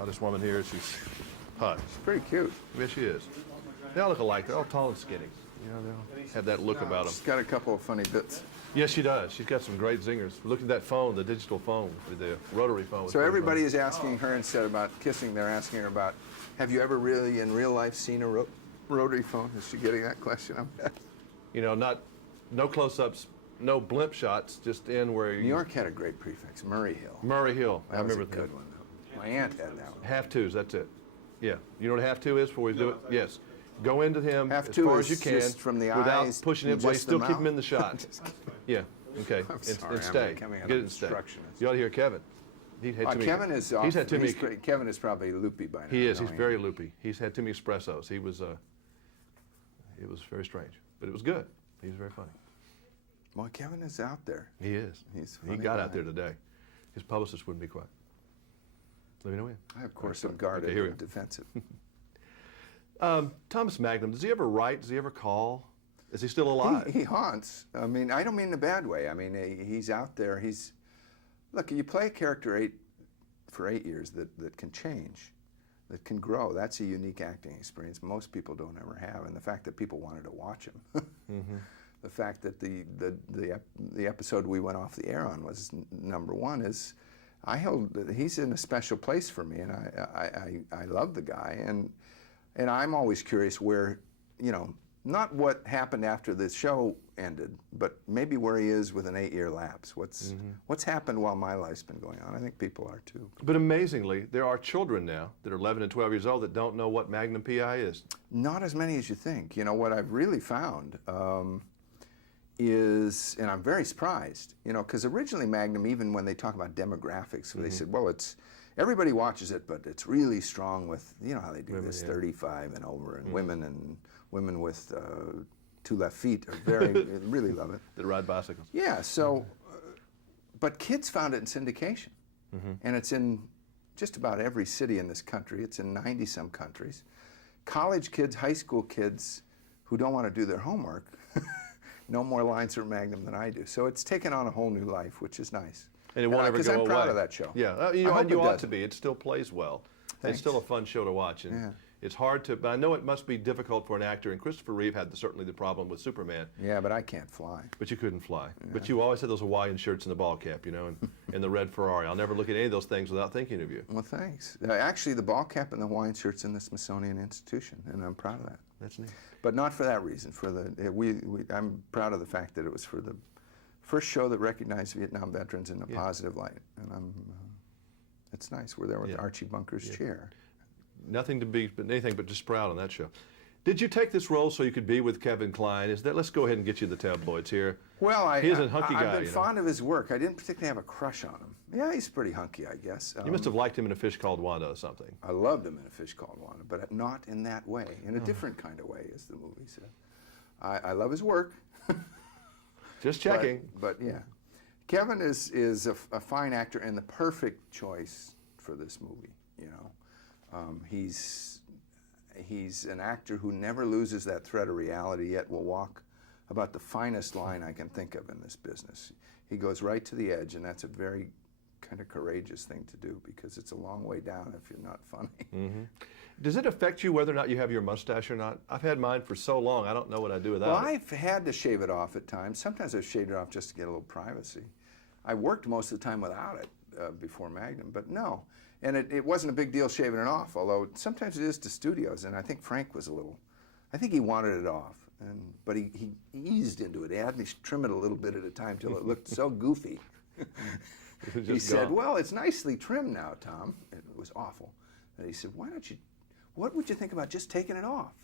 hottest woman here. She's hot. She's pretty cute. Yes, she is. They all look alike. They're all tall and skinny. You know, they all have that look about them. She's got a couple of funny bits. Yes, she does. She's got some great zingers. Look at that phone, the digital phone, the rotary phone. So everybody is asking her, instead about kissing, they're asking her about, have you ever really in real life seen a rotary phone? Is she getting that question? You know, no close-ups, no blimp shots, just in where you... New York had a great prefix, Murray Hill. Murray Hill. That was a good one. My aunt had that one. Half twos, that's it. Yeah. You know what a half two is before we do it? Yes. Go into him half as two far is as you can just from the without eyes, pushing him, so you still keep him in the shot. Yeah. Okay. I'm sorry, and stay. I'm Get it and stay. You ought to hear Kevin. He's had too many. Kevin is. He's had too many. Kevin is probably loopy by now. He is. He's very loopy. He's had too many espressos. He was. It was very strange, but it was good. He was very funny. Well, Kevin is out there. He is. He got out there today. His publicist wouldn't be quiet. Let me know when. I, of course, am guarded and defensive. Thomas Magnum, does he ever write? Does he ever call? Is he still alive? He haunts. I mean, I don't mean in a bad way. I mean, he's out there. Look, you play a character for 8 years that can change, that can grow. That's a unique acting experience most people don't ever have. And the fact that people wanted to watch him, the fact that the episode we went off the air on was #1 is, he's in a special place for me, and I love the guy, and I'm always curious where, you know, not what happened after the show ended, but maybe where he is with an 8-year lapse. What's happened while my life's been going on? I think people are too. But amazingly, there are children now that are 11 and 12 years old that don't know what Magnum PI is. Not as many as you think. You know, what I've really found is, and I'm very surprised, you know, because originally Magnum, even when they talk about demographics, they said, well, everybody watches it, but it's really strong with, you know how they do women, this, 35 and over, and women with 2 left feet are really love it. That ride bicycles. Yeah, so, but kids found it in syndication. And it's in just about every city in this country. It's in 90-some countries. College kids, high school kids who don't want to do their homework know more lines from Magnum than I do. So it's taken on a whole new life, which is nice. And it won't ever go away. Because I'm proud of that show. Yeah, you ought to be. It still plays well. Thanks. It's still a fun show to watch. And it's hard to, but I know it must be difficult for an actor, and Christopher Reeve had certainly the problem with Superman. Yeah, but I can't fly. But you couldn't fly. Yeah. But you always had those Hawaiian shirts and the ball cap, you know, and the red Ferrari. I'll never look at any of those things without thinking of you. Well, thanks. Actually, the ball cap and the Hawaiian shirt's in the Smithsonian Institution, and I'm proud of that. That's neat. But not for that reason. I'm proud of the fact that it was for the first show that recognized Vietnam veterans in a positive light, and it's nice. We're there with Archie Bunker's chair. Nothing to be, but anything but just proud on that show. Did you take this role so you could be with Kevin Kline? Let's go ahead and get you the tabloids here. Well, he's a hunky guy. I've been fond of his work. I didn't particularly have a crush on him. Yeah, he's pretty hunky, I guess. You must have liked him in A Fish Called Wanda or something. I loved him in A Fish Called Wanda, but not in that way. In a different kind of way, as the movie said. I love his work. Just checking. But yeah, Kevin is a fine actor and the perfect choice for this movie. You know. He's an actor who never loses that thread of reality, yet will walk about the finest line I can think of in this business. He goes right to the edge, and that's a very kind of courageous thing to do, because it's a long way down if you're not funny. Does it affect you whether or not you have your mustache or not? I've had mine for so long, I don't know what I do without it. Well, I've had to shave it off at times. Sometimes I've shaved it off just to get a little privacy. I worked most of the time without it before Magnum, but no. And it wasn't a big deal shaving it off, although sometimes it is to studios, and I think Frank was I think he wanted it off, but he eased into it. He had me trim it a little bit at a time till it looked so goofy. He said, well, it's nicely trimmed now, Tom. It was awful. And he said, what would you think about just taking it off?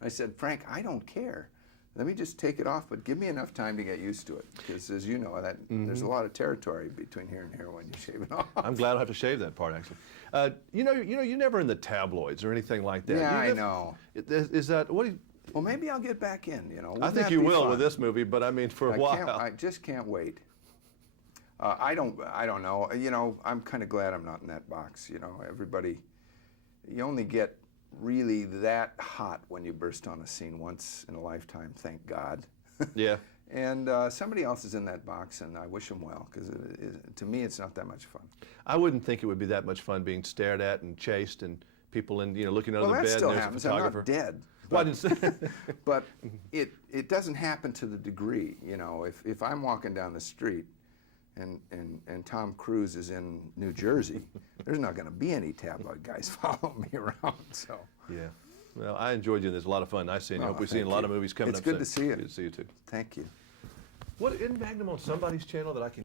I said, Frank, I don't care. Let me just take it off, but give me enough time to get used to it, because as you know, there's a lot of territory between here and here when you shave it off. I'm glad I don't have to shave that part, actually. You're never in the tabloids or anything like that. Yeah, I know. Is that what? Well, maybe I'll get back in. You know, I think you will with this movie, but I mean, for a while. I just can't wait. I don't know. You know, I'm kind of glad I'm not in that box. You know, you only get really that hot when you burst on a scene once in a lifetime, thank God. Yeah. And somebody else is in that box, and I wish them well, because to me, it's not that much fun. I wouldn't think it would be that much fun being stared at and chased and people in, looking under Well, the that bed still and there's happens. a I'm photographer. not dead. Well, I didn't say But it doesn't happen to the degree, if I'm walking down the street and Tom Cruise is in New Jersey, there's not going to be any tabloid guys following me around. So Yeah. Well, I enjoyed doing this. A lot of fun. Nice seeing you. Oh, Hope we see you in a thank lot you. of movies coming It's up good soon. to see you. Good to see you too. thank you. What, isn't Magnum on somebody's channel that I can